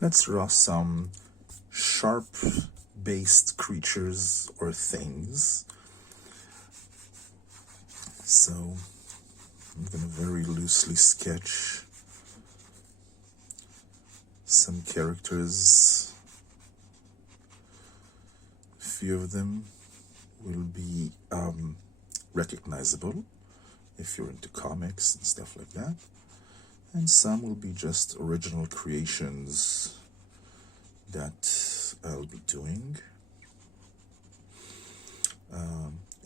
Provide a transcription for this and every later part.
Let's draw some sharp-based creatures or things. So I'm going to very loosely sketch some characters. A few of them will be recognizable if you're into comics and stuff like that, and some will be just original creations that I'll be doing.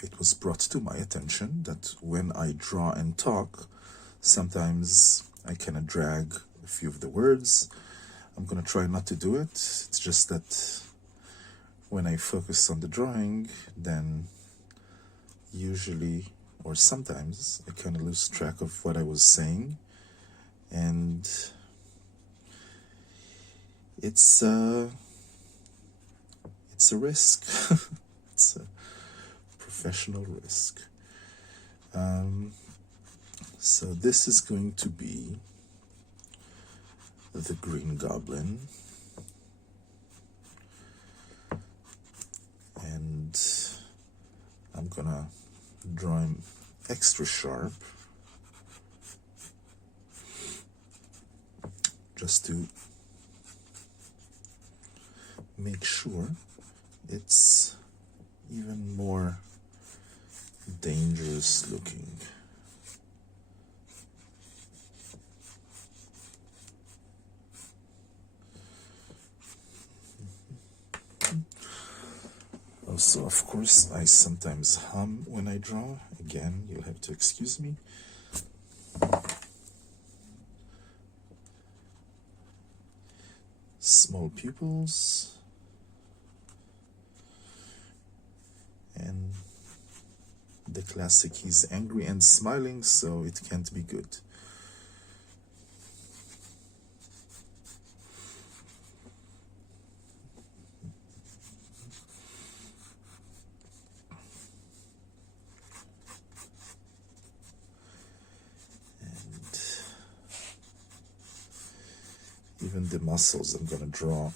It was brought to my attention that when I draw and talk, sometimes I kind of drag a few of the words. I'm going to try not to do it. It's just that when I focus on the drawing, then usually or sometimes I kind of lose track of what I was saying, and it's a risk. It's a professional risk. So this is going to be the Green Goblin, and I'm gonna draw him extra sharp just to make sure it's even more dangerous looking. Also, of course, I sometimes hum when I draw. Again, you'll have to excuse me. Small pupils. And the classic, he's angry and smiling, so it can't be good. Even the muscles I'm going to draw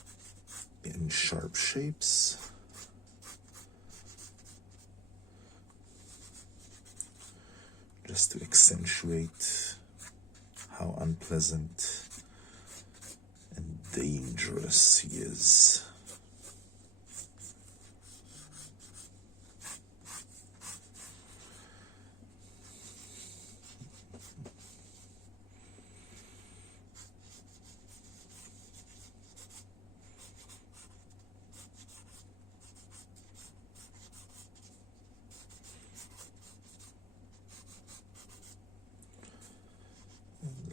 in sharp shapes. Just to accentuate how unpleasant and dangerous he is.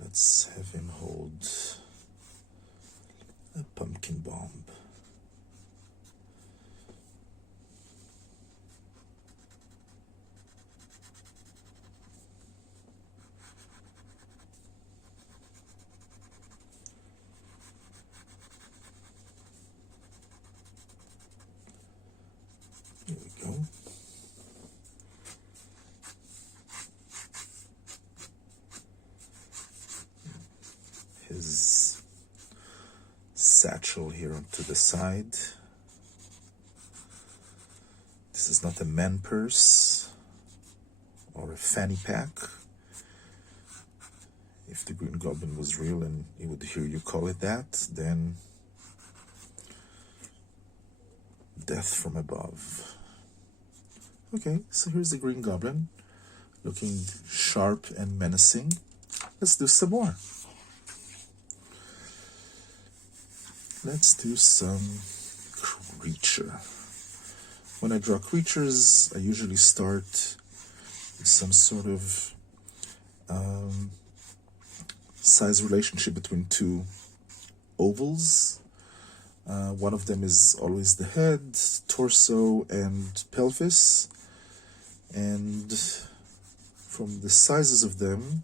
Let's have him hold a pumpkin bomb. Here we go. His satchel here to the side. This is not a man purse or a fanny pack. If the Green Goblin was real and he would hear you call it that, then death from above. Okay, so here's the Green Goblin, looking sharp and menacing. Let's do some more. Let's do some creature. When I draw creatures, I usually start with some sort of size relationship between two ovals. One of them is always the head, torso, and pelvis. And from the sizes of them,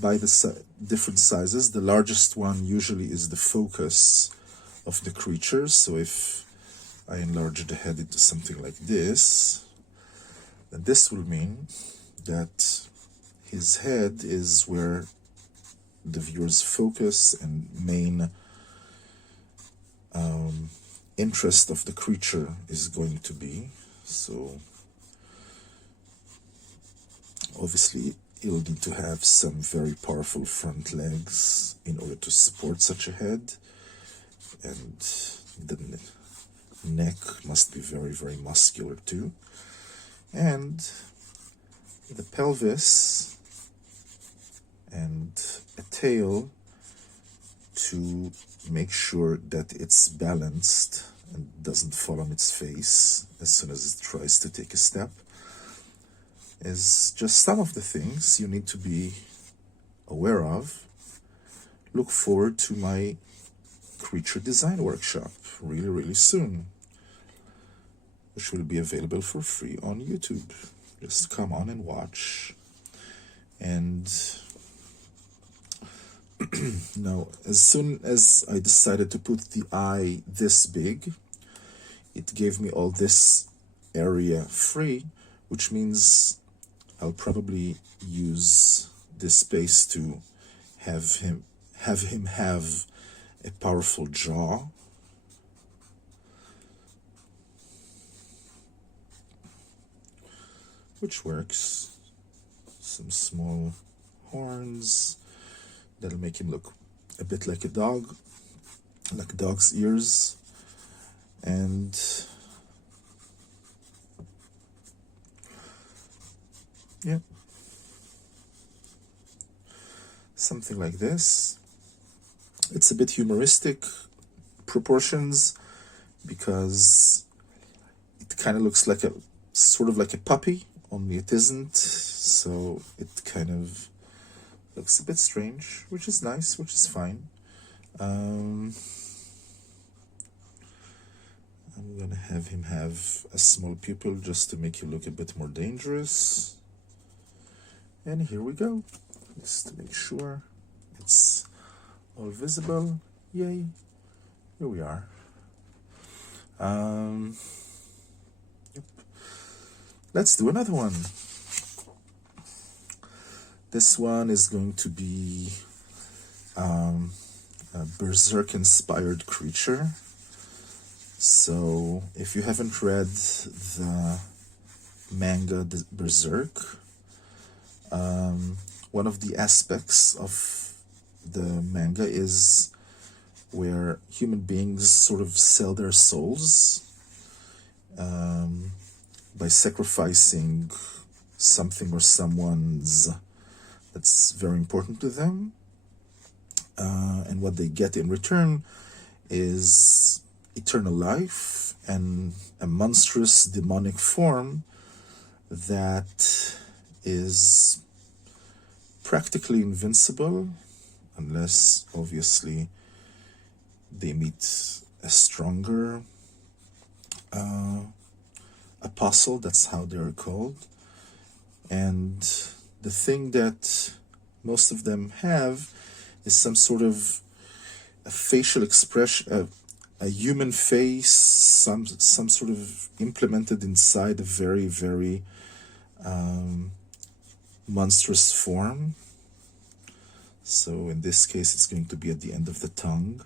by the different sizes, the largest one usually is the focus of the creature. So if I enlarge the head into something like this, then this will mean that his head is where the viewer's focus and main interest of the creature is going to be. So obviously you'll need to have some very powerful front legs in order to support such a head, and the neck must be very, very muscular too, and the pelvis and a tail to make sure that it's balanced and doesn't fall on its face as soon as it tries to take a step, is just some of the things you need to be aware of. Look forward to my creature design workshop really, really soon, which will be available for free on YouTube. Just come on and watch. And now, as soon as I decided to put the eye this big, it gave me all this area free, which means I'll probably use this space to have him have a powerful jaw. Which works. Some small horns that'll make him look a bit like a dog, like a dog's ears, and yeah, something like this. It's a bit humoristic proportions because it kind of looks like a sort of like a puppy, only it isn't, so it kind of looks a bit strange, which is nice, which is fine. I'm gonna have him have a small pupil just to make you look a bit more dangerous. And here we go, just to make sure it's all visible. Yay, here we are. Yep. Let's do another one. This one is going to be a berserk-inspired creature. So if you haven't read the manga Berserk, one of the aspects of the manga is where human beings sort of sell their souls by sacrificing something or someone's that's very important to them, and what they get in return is eternal life and a monstrous demonic form that is practically invincible unless obviously they meet a stronger apostle. That's how they're called. And the thing that most of them have is some sort of a facial expression, a human face, some sort of implemented inside a very, very monstrous form. So in this case, it's going to be at the end of the tongue.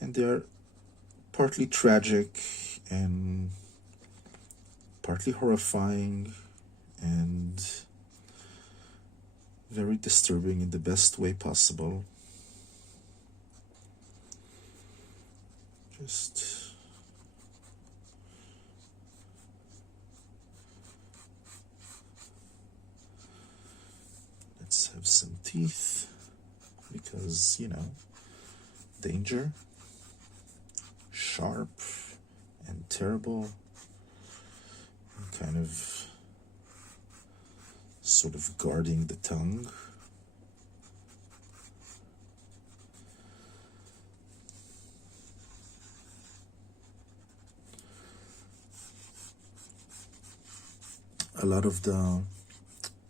And they're partly tragic and partly horrifying and very disturbing in the best way possible. Just let's have some teeth because, you know, danger. Sharp and terrible, and kind of sort of guarding the tongue. A lot of the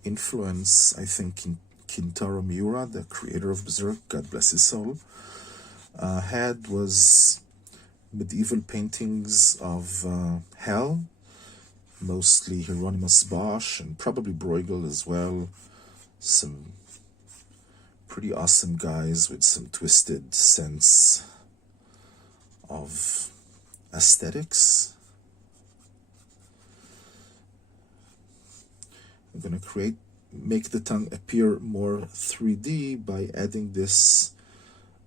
influence, I think, in Kintaro Miura, the creator of Berserk, God bless his soul, had was medieval paintings of hell, mostly Hieronymus Bosch and probably Bruegel as well. Some pretty awesome guys with some twisted sense of aesthetics. I'm going to make the tongue appear more 3D by adding this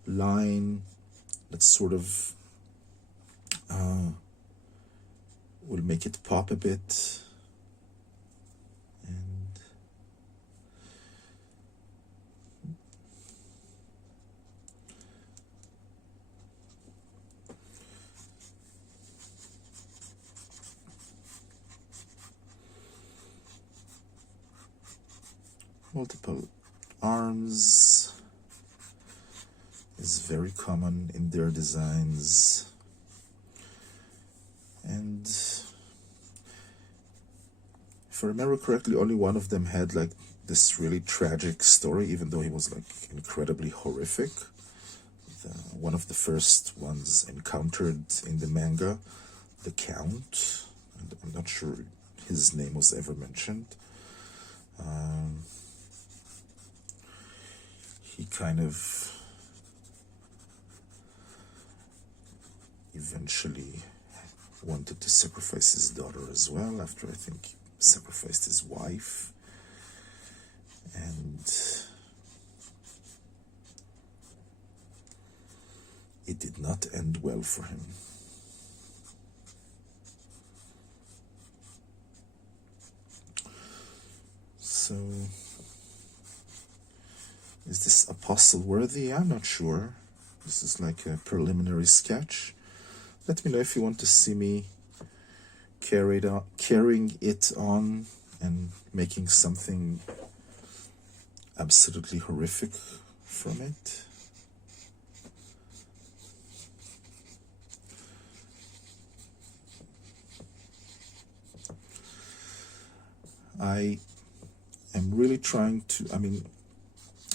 line that sort of will make it pop a bit. And multiple arms is very common in their designs. And if I remember correctly, only one of them had like this really tragic story, even though he was like incredibly horrific. One of the first ones encountered in the manga, the Count. I'm not sure his name was ever mentioned. He kind of eventually wanted to sacrifice his daughter as well, after I think he sacrificed his wife. And it did not end well for him. So, is this apostle worthy? I'm not sure. This is like a preliminary sketch. Let me know if you want to see me carrying it on and making something absolutely horrific from it. I am really trying to,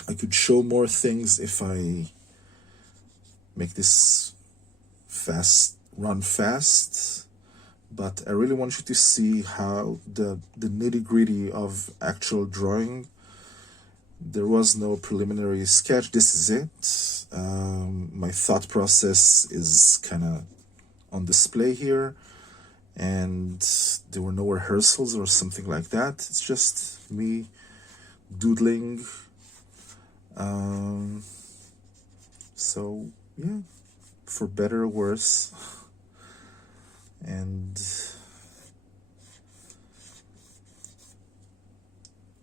I could show more things if I make this run fast, but I really want you to see how the nitty-gritty of actual drawing. There was no preliminary sketch. This is it. My thought process is kind of on display here, and there were no rehearsals or something like that. It's just me doodling. So yeah, for better or worse. And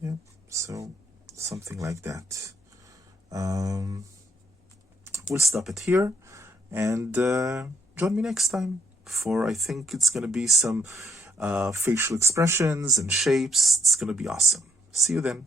yeah, so something like that. We'll stop it here, and join me next time for, I think it's going to be some facial expressions and shapes. It's going to be awesome. See you then.